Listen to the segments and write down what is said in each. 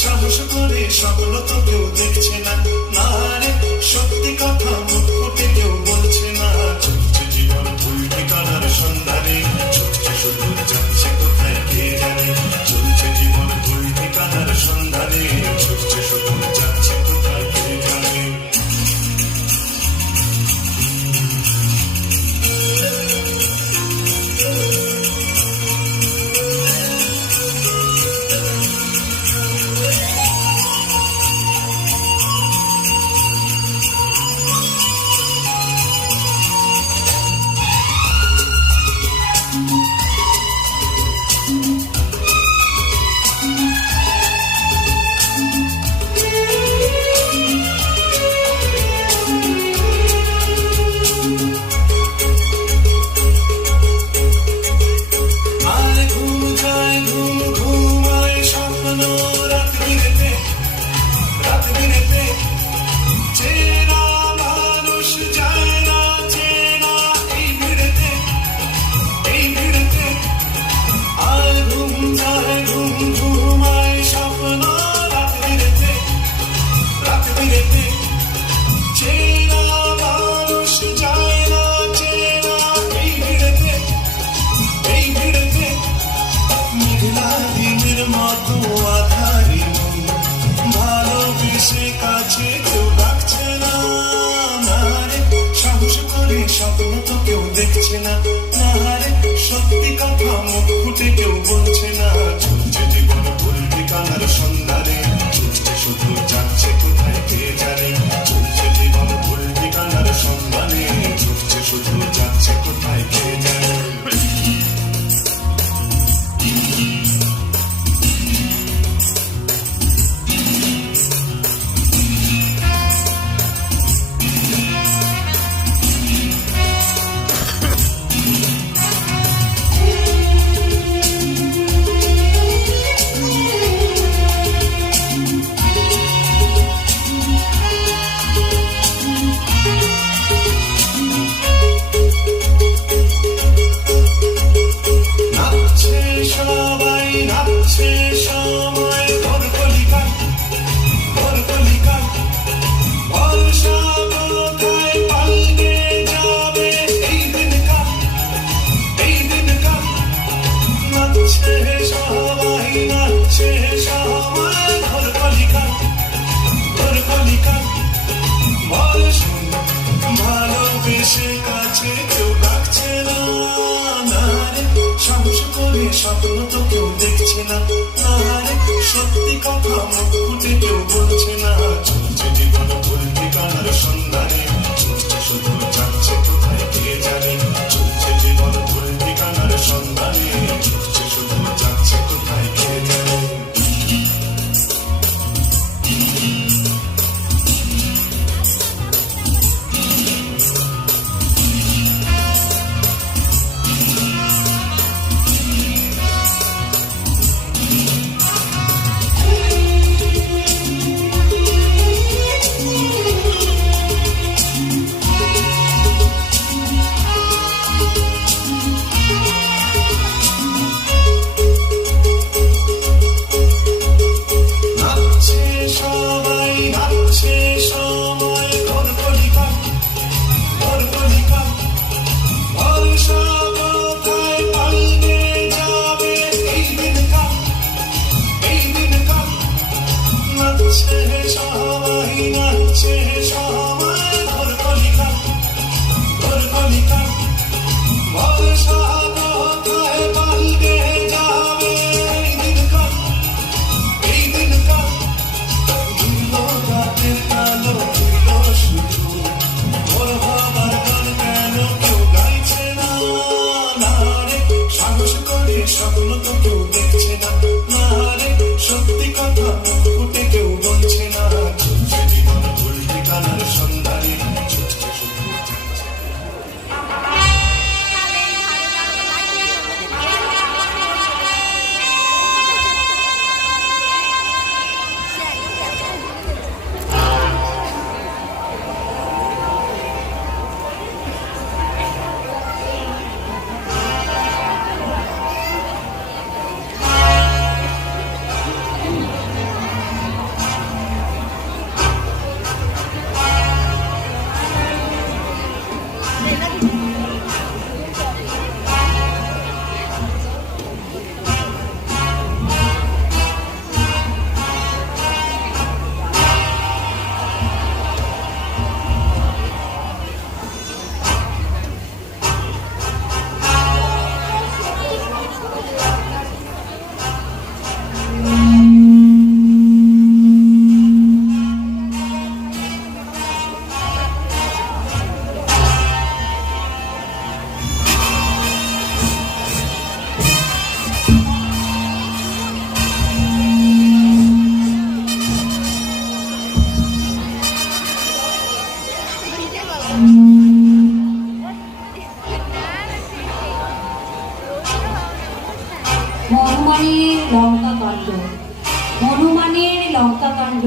সাহস করে স্বপ্ন তো কেউ দেখছে না, না রে সত্যি কথা মুখ ফুটে কেউ বলছে না। চলছে জীবন ভুল ঠিকানার সন্ধানে, ছুটছে শুধু যাচ্ছে কোথায় কে জানে। চলছে জীবন ভুল ঠিকানার সন্ধানে, ছুটছে শুধু যাচ্ছে কোথায় কে জানে। স্বপ্ন তো কেউ দেখছে না, না রে সত্যি কথা মুখ ফুটে কেউ বলছে না। চলছে জীবন ভুল ঠিকানার সন্ধানে, ছুটছে শুধু যাচ্ছে কোথায় কে জানে। চলছে জীবন ভুল ঠিকানার সন্ধানে, ছুটছে শুধু যাচ্ছে কোথায় কে জানে। ভালোবেসে কাছে কেউ ডাকছে না, না রে সাহস করে স্বপ্ন তো কেউ দেখছে না, না রে সত্যি কথা মুখ ফুটে কেউ বলছে না। চলছে জীবন ভুল ঠিকানার সন্ধানে, ছুটছে শুধু যাচ্ছে কোথায় কে জানে। চলছে জীবন ভুল ঠিকানার সন্ধানে, ছুটছে শুধু যাচ্ছে কোথায় কে জানে। স্বপ্ন তো কেউ দেখছে না, না রে সত্যি কথা মুখ ফুটে কেউ বলছে না। চলছে জীবন ভুল ঠিকানার সন্ধানে, ছুটছে শুধু যাচ্ছে। হনুমানের লঙ্কাকাণ্ড।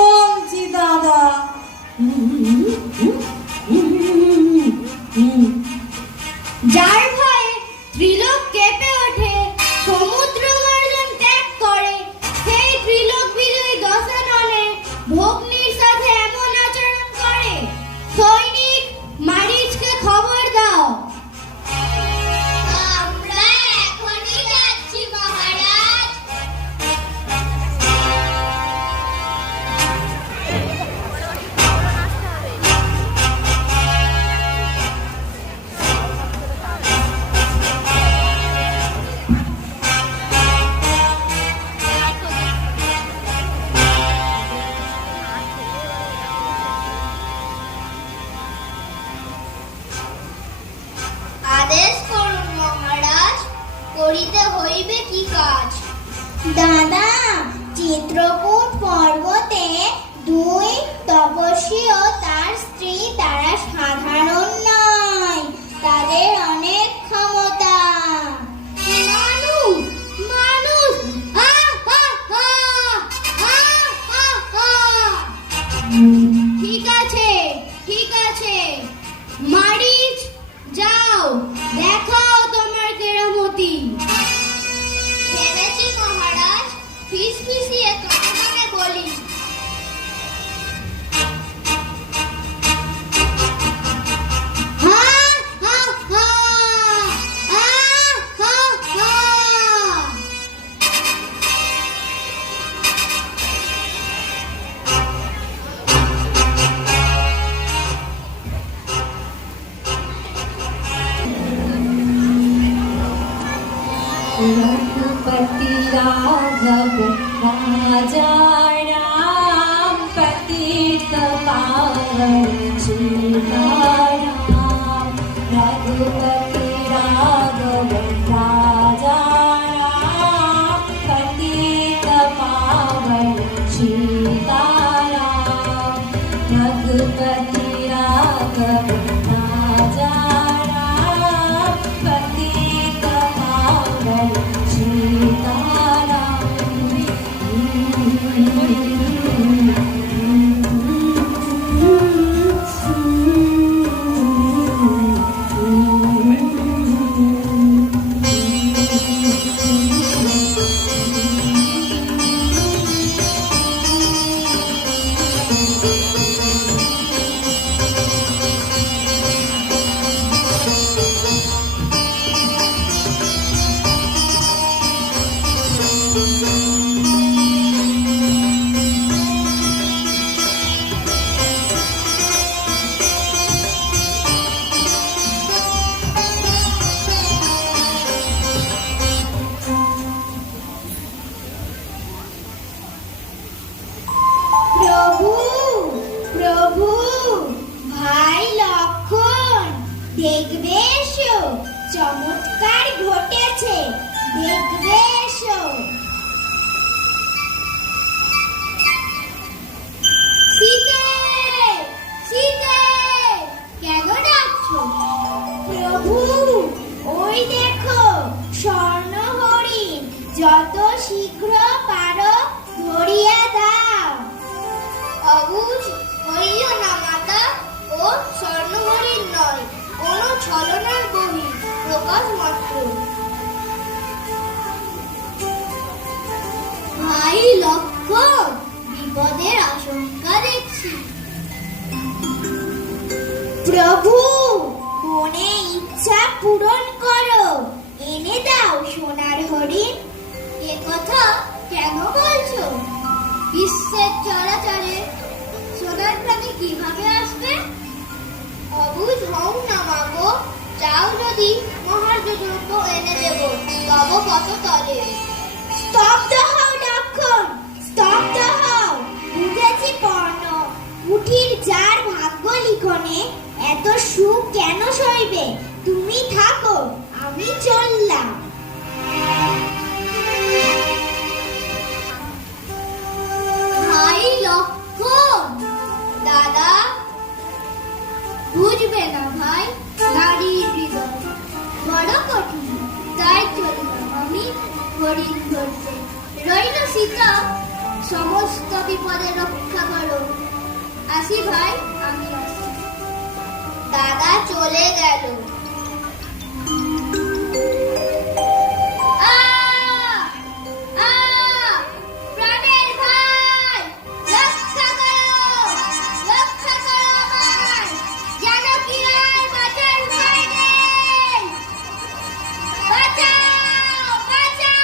বলছি দাদা, যার ভয়ে ত্রিলোক কেঁপে ওঠে, সমুদ্র গর্জন ত্যাগ করে, সেই ত্রিলোক বিজয়ী দশাননে ভগ্নির সাথে এমন আচরণ করে। সৈনিক, মারিচকে খবর দাও। আমরা এখনই যাচ্ছি মহারাজ। আদেশ করুন মহারাজ, করিতে হইবে কি কাজ? দাদা, চিত্রকূট পর্বতে দুই তপস্বী ও তার স্ত্রী, তারা সাধারণ নয়, তাদের অনেক ক্ষমতা। মানুষ, মানুষ, ঠিক আছে, ঠিক আছে। মারিচ, যাও, দেখাও তোমার কেরামতি। ভেবেছি মহারাজ, ফিসফিসিয়ে কানে কানে বলি। হা, হা, হা, হা, হা, হা। रघुपति राघव राजा राम, पतित पावन सीताराम। रघुपति राघव राजा राम, पतित पावन सीताराम। रघुपति राघव राजा राम, पतित पावन सीताराम। প্রভু, প্রভু, ভাই লক্ষণ, দেখবে এসো, চমৎকার ঘটেছে, দেখবে এসো। সীতে, সীতে, কেন ডাকছো? প্রভু, ওই দেখো স্বর্ণ হরিণ, যত শীঘ্র পারো ধরিয়া দাও। অবুঝ হইও না মাতা, ও স্বর্ণহরিণ নয়, কোনো ছলনার বহি, প্রকাশ 10 মাত্র। ভাই লক্ষণ, বিপদের আশঙ্কা দেখছি। প্রভু, মনে ইচ্ছা পূরণ করো, এনে দাও সোনার হরিণ। এ কথা কেন বলছো? বিশ্বের চরাচরে সোনার প্রাণী কিভাবে আসবে? অবুঝ হও না মাগো, চাও যদি মহার্য দ্রব্য এনে দেব, তব কত তলে। স্তব্ধ হও লক্ষণ, স্তব্ধ হও। বুঝেছি পর্ণ, কুঠির যার ভাগ্য লিখনে এত সুখ কেন সইবে? তুমি থাকো, আমি চললাম। ভাই লক্ষণ, দাদা, বুঝবে না ভাই, নারীর হৃদয় বড় কঠিন। তাই চললাম আমি হরিণ ধরতে। রইল সীতা, সমস্ত বিপদে রক্ষা করো। আসি ভাই, আমি আসি। দাদা চলে গেল। প্রাণের ভাই, রক্ষা করো, রক্ষা করো আমায়। জানকী রায় বাঁচার উপায় নেই। বাঁচাও, বাঁচাও।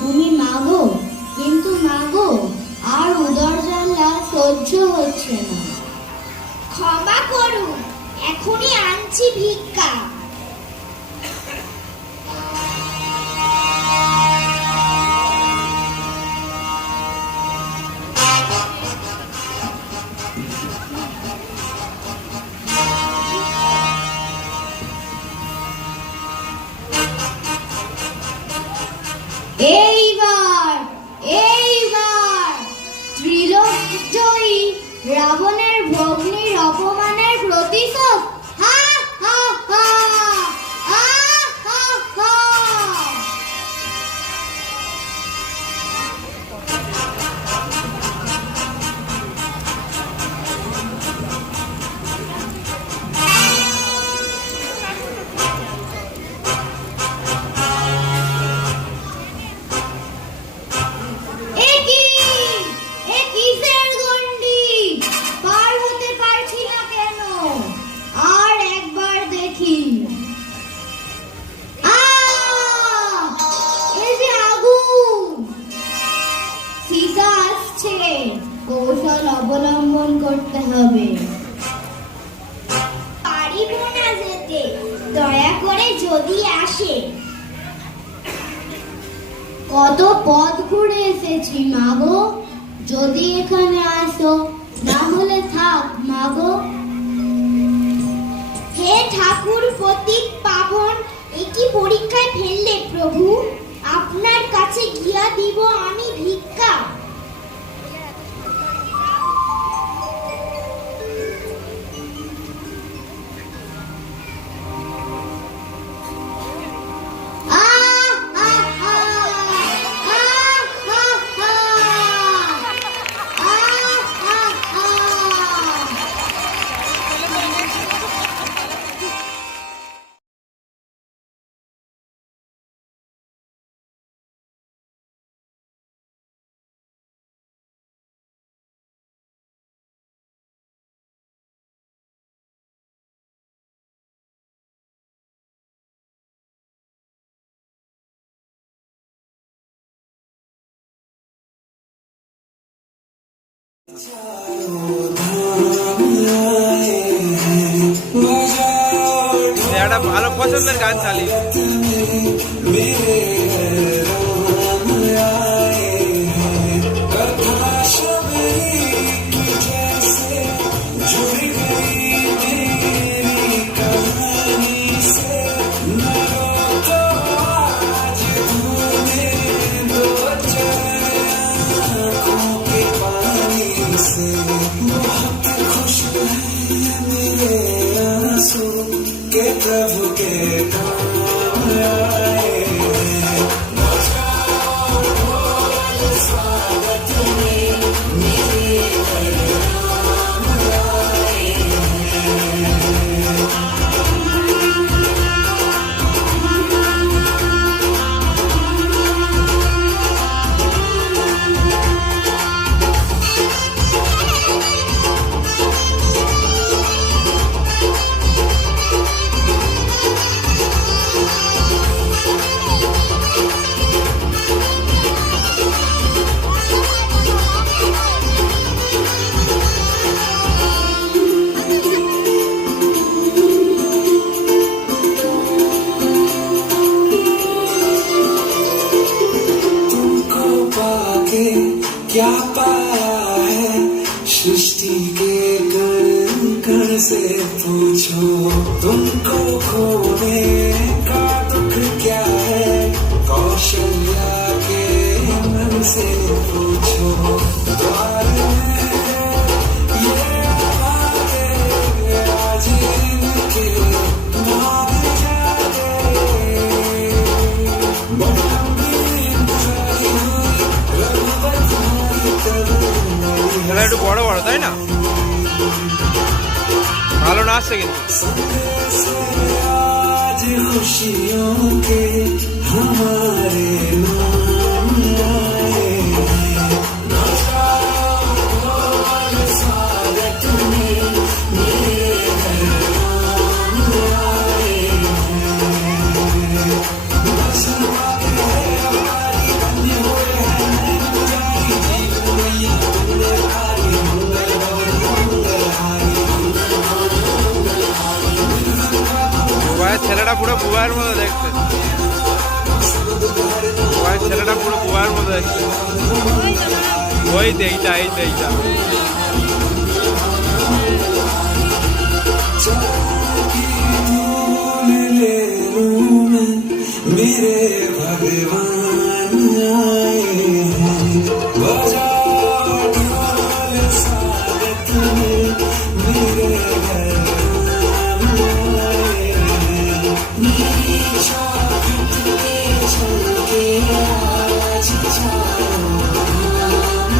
তুমি মাগো, কিন্তু মাগো আর উদর জ্বালা সহ্য হচ্ছে না। ক্ষমা করুন, এখনই আনছি ভিক্ষা। এইবার এইবার ত্রিলোক জয়ী রাবণের ভগ্নীর অপমানের প্রতিশোধ। হা হা হা, হা হা হা। এ কিসের গন্ডি? পার হতে পারছি না কেন? আর একবার দেখি। এই যে আগুন! সীতা আসছে, কৌশল অবলম্বন করতে হবে। পারিব না যেতে, দয়া করে যদি আসে। কত পথ ঘুরে এসেছি মাগো, যদি এখানে আসো, না হলে থাক মাগো। হে ঠাকুর পতিত পাবন, একই পরীক্ষায় ফেললে প্রভু, আপনার কাছে গিয়া দিব আমি ভিক্ষা। একটা ভালো পছন্দের গান চালিয়ে प्रभु के काम आए। के क्या पाया है सृष्टि के कण कण से पूछो तुमको खोने का दुख क्या है कौशल्या के मन से पूछो द्वार में ये आगे आज इनके भाग जागे बड़ी लंबी इंतजारी हुई रघुवत हमारी तरफ খেলা একটু বড় বড় তাই না ভালো নাচছে কিন্তু आज खुशियों के हमारे नाम आए हैं। नौजवान स्वागत में मेरे घर नाम आए हैं। बस बातें हैं हमारी धन्य हुए हैं नैन पुजारी जीवन मैया तुमने हारी मंगल गौरी मंगल हारी বুবাইয়ের ছেলেটা পুরো বুবাইয়ের মতো দেখতে বুবাইয়ের ছেলেটা পুরো বুবাইয়ের মতো দেখতে ওই এইটা এইটা এইটা ले लूं मैं मेरे भगवान आए हैं बजाओ ढोल स्वागत में मेरे घर नाम आए हैं मेरी शौकत के छलके आज चारों धाम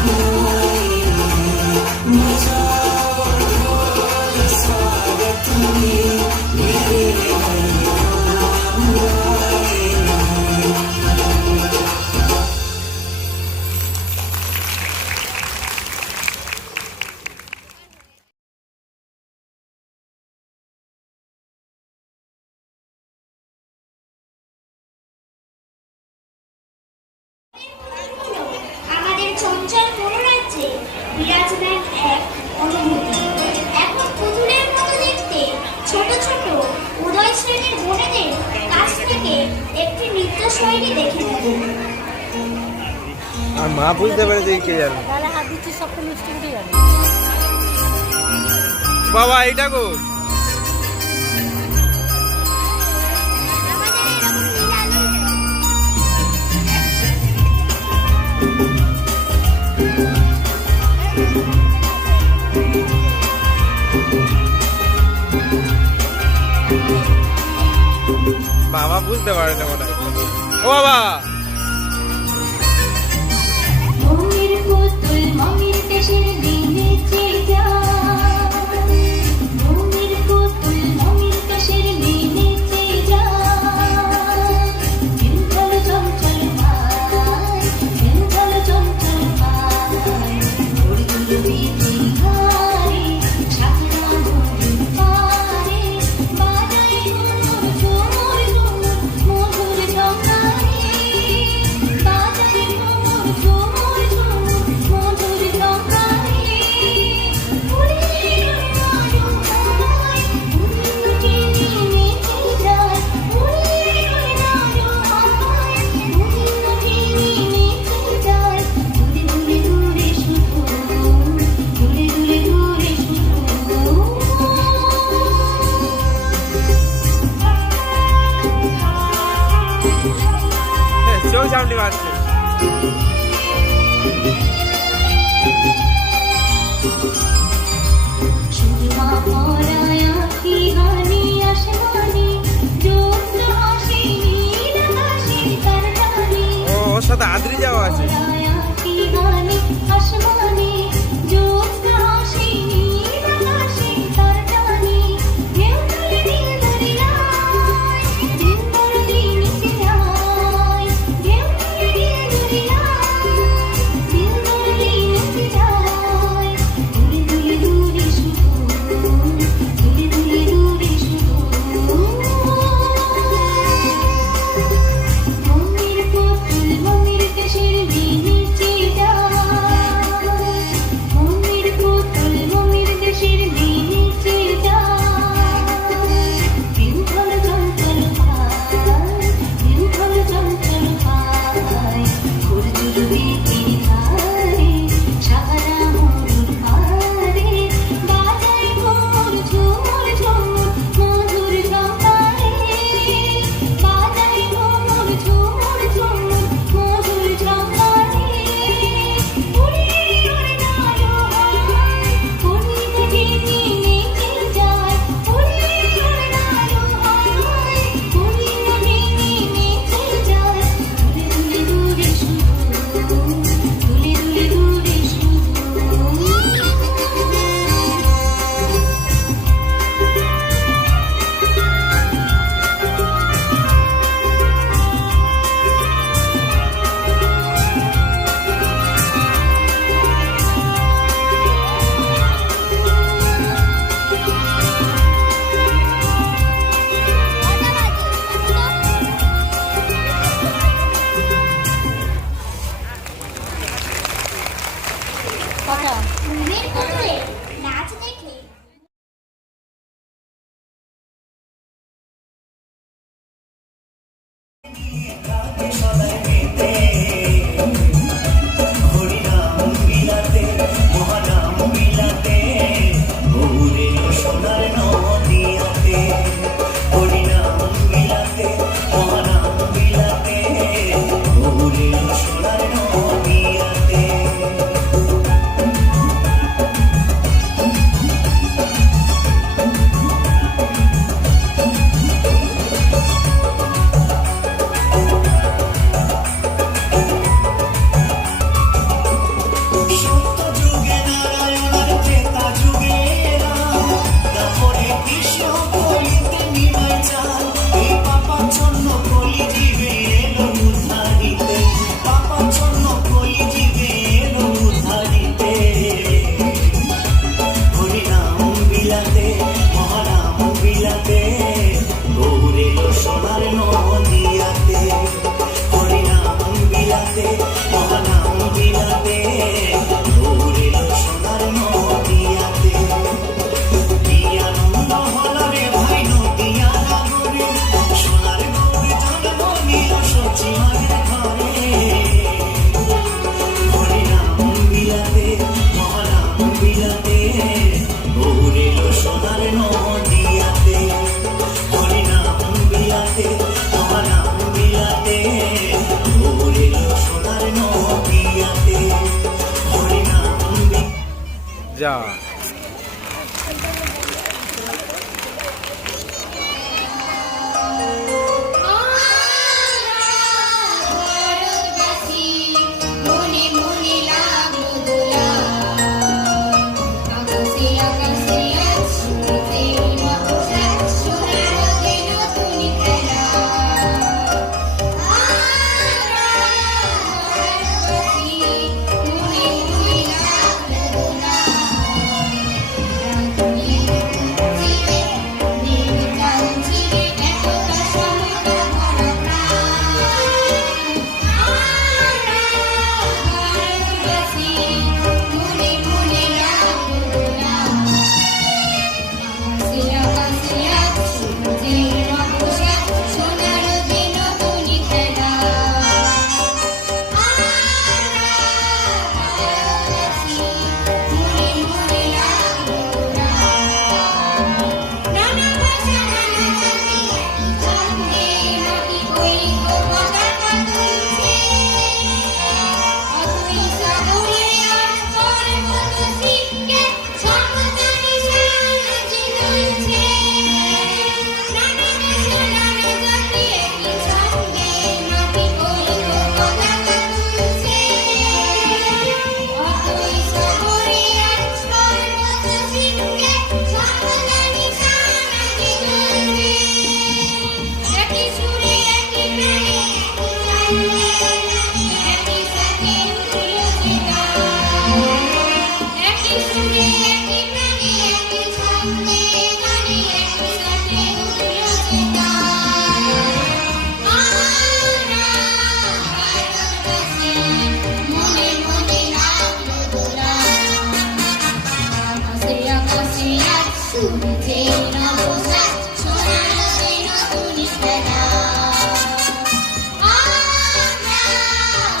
आए हैं बजाओ ढोल स्वागत में मेरे घर नाम आए हैं আমাদের চঞ্চল মনোরাজ্যে বিরাজমান এক অনুভূতি এখন পুতুলের মতো দেখতে ছোট ছোট উদয় শ্রেণীর বোনেদের কাছ থেকে একটি নৃত্য শৈলী দেখে নেব আর মা বুঝতে পেরেছে কে জানে তাহলে হাত দিচ্ছি সব মিষ্টি উঠে যাবে বাবা এইটা গো বাবা বুঝতে পারে না মনে হয়। ও বাবা মমির পুতুল মমির দেশের দিনে চেয়ে মমির পুতুল মমির দেশের দিনে চেয়ে দিনকাল চঞ্চল পায় দিনকাল চঞ্চল পায় ওড়িগুলো বিধি ঘাড়ে সাজনা মধুর পারে বাজায় গুনুর ঝুমুর ঝুমুর মধুর ঝঙ্কারে কথা ঘুমের পুতুলে নাচ দেখে সদাই পেতে হরিনাম বিলাতে মহানাম বিলাতে গৌরে সোনার নদিয়াতে হরিনাম বিলাতে মহানাম বিলাতে গৌরে সোনার নদিয়াতে সত্য যুগে নারায়ণ আর ত্রেতা যুগে রাম তারপরে কৃষ্ণ কলিতে নিমাই চাল এই পাপাচ্ছন্ন কলি জীবে এলো উদ্ধারিতে পাপাচ্ছন্ন কলি জীবে এলো উদ্ধারিতে হরিনাম বিলাতে মহানাম বিলাতে গৌর এলো সোনার নদিয়াতে হরিনাম বিলাতে মহানাম বিলাতে গৌর এলো সোনার নদিয়াতে কি আনন্দ হলো রে ভাই নদিয়া নগরে সোনার গৌর জন্ম নিল সচি মায়ের ঘরে হরিনাম বিলাতে মহানাম বিলাতে গৌর এলো সোনার নদিয়াতে হরিনাম বিলাতে মহানাম বিলাতে গৌর এলো সোনার নদিয়াতে হরিনাম যা ভারতবাসী মনে মনে লাগলো দোলা আকাশে আকাশে আজ শুনতে মহাশা সোনার রোদে নতুন খেলা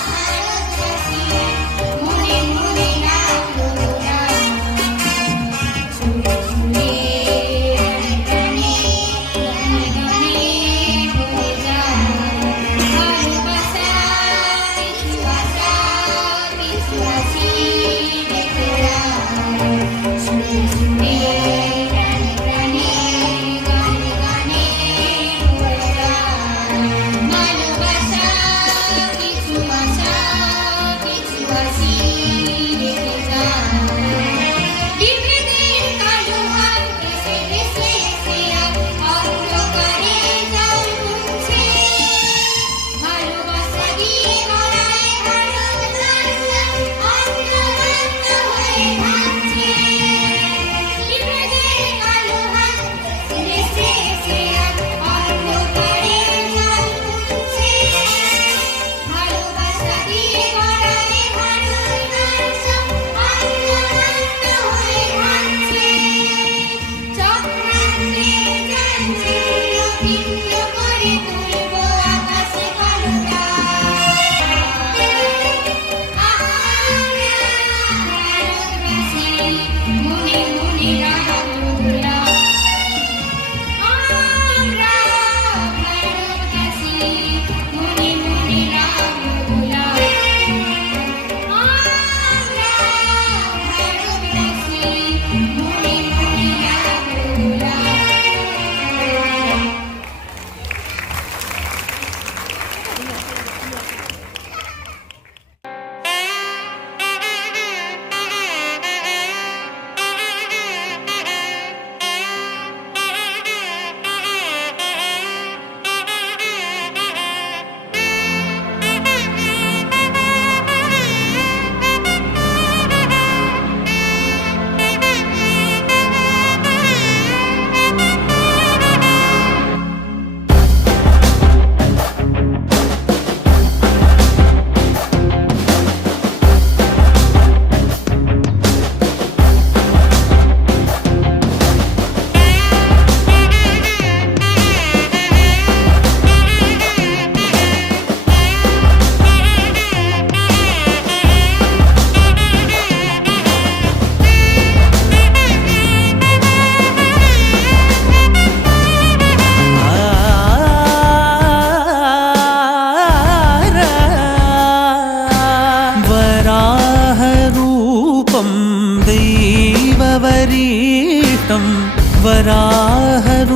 ভারতবাসী মনে মনে লাগলো দোলা ভালোবাসা দিয়ে গড়ায় ভারত वराहरूपं